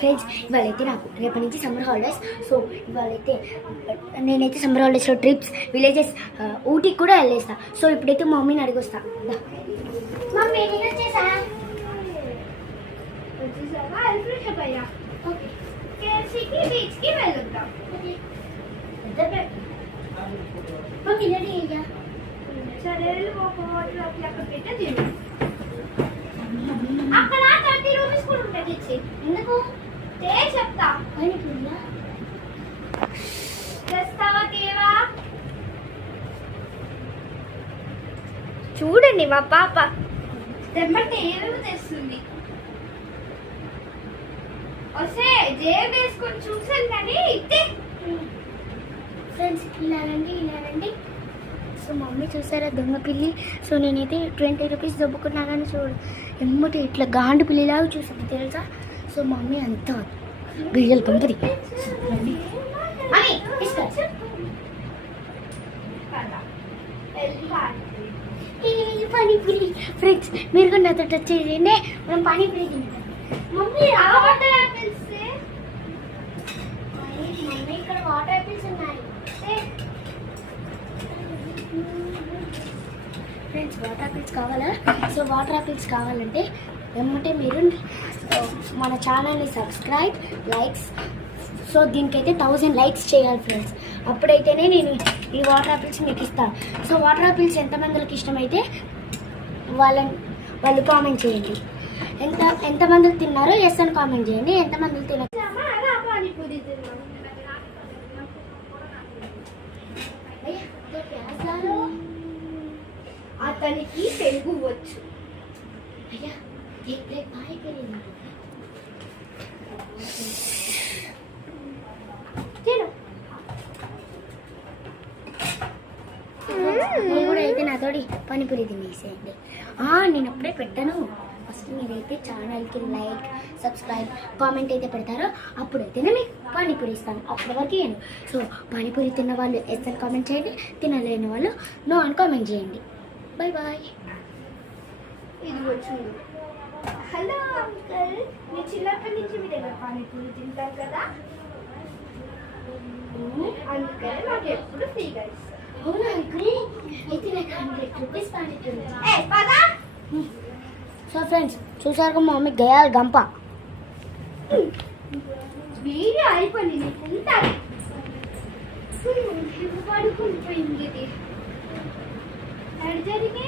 Friends, ఇవాళైతే నాకు రేపటి నుంచి సమ్మర్ హాలిడేస్. సో ఇవాళైతే నేనైతే సమ్మర్ హాలిడేస్లో ట్రిప్స్, విలేజెస్, ఊటీకి కూడా వెళ్ళేస్తా. సో ఇప్పుడైతే మా మమ్మీని అడిగొస్తా. మమ్మీ నేను వచ్చేసా. బీచ్కి వెళ్తాం. మమ్మీ రెడీ అయ్యా. సరే అక్కడ పెట్టే తిను. అక్కడ 30 రూపీస్ కూడా ఉంటుంది. ఎందుకు చెప్తా. తెస్తావా తీవా? చూడండి మా పాప తెమ్మంటే ఏమేమి తెస్తుంది. వస్తే జేబు వేసుకొని చూసాను కానీ ఇస్తే. ఫ్రెండ్స్ ఇలా రండి. సో మమ్మీ చూసారా దొంగ పిల్లి. సో నేనైతే 20 రూపీస్ దొబ్బుకున్నా కానీ చూడు ఎమ్మటి ఇట్లా గాండు పిల్లిలాగా చూసింది తెలుసా. సో మమ్మీ అంతా బియ్యలు కంపది. పానీపూరి. ఫ్రెండ్స్ మీరు కూడా నాతో టచ్ చేయండి, మనం పానీపూరి తింటాం. Mummy water apples. మమ్మీ ఇక్కడ వాటర్ యాపిల్స్ ఉన్నాయి. ఫ్రెండ్స్ వాటర్ యాపిల్స్ కావాలా? సో వాటర్ యాపిల్స్ కావాలంటే ఏమంటే మీరు మన ఛానల్ని సబ్స్క్రైబ్, లైక్స్. సో దీనికైతే 1000 లైక్స్ చేయాలి ఫ్రెండ్స్. అప్పుడైతేనే నేను ఈ వాటర్ యాపిల్స్ మీకు ఇస్తాను. సో వాటర్ యాపిల్స్ ఎంతమందికి ఇష్టమైతే వాళ్ళు కామెంట్ చేయండి. ఎంతమందికి తిన్నారో ఎస్ అని కామెంట్ చేయండి. ఎంతమందికి తిన్నారు పానీపూరి అతనికి తెలుగు వచ్చు. అయ్యా పానీపూరి నేను కూడా అయితే నాతోటి పానీపూరి తినేసేయండి. నేను అప్పుడే పెట్టాను. ఫస్ట్ మీరైతే ఛానల్కి లైక్, సబ్స్క్రైబ్, కామెంట్ అయితే పెడతారో అప్పుడైతేనే మీకు పానీపూరి ఇస్తాను. అప్పటి వరకు నేను. సో పానీపూరి తిన్న వాళ్ళు ఎస్ అని కామెంట్ చేయండి, తినలేని వాళ్ళు నో అని కామెంట్ చేయండి. Bye bye. ఇది చూడు. హలో అంకల్, మీ చిన్నప్పటి నుంచి మీ దగ్గర పానీపూరి తింటారు కదా అంకల్, నాకు ఎప్పుడు ఫ్రీగా ఇస్తారు. అవునా అంకుల్? అయితే నాకు 100 రూపీస్ పానీపూరి. సో ఫ్రెండ్స్ చూసారు మా మమ్మీ గయాలి గంప. వీడియో అయిపోయింది నీకు ఉంటాయి. పడుకుని పోయింది ఇది జరిగే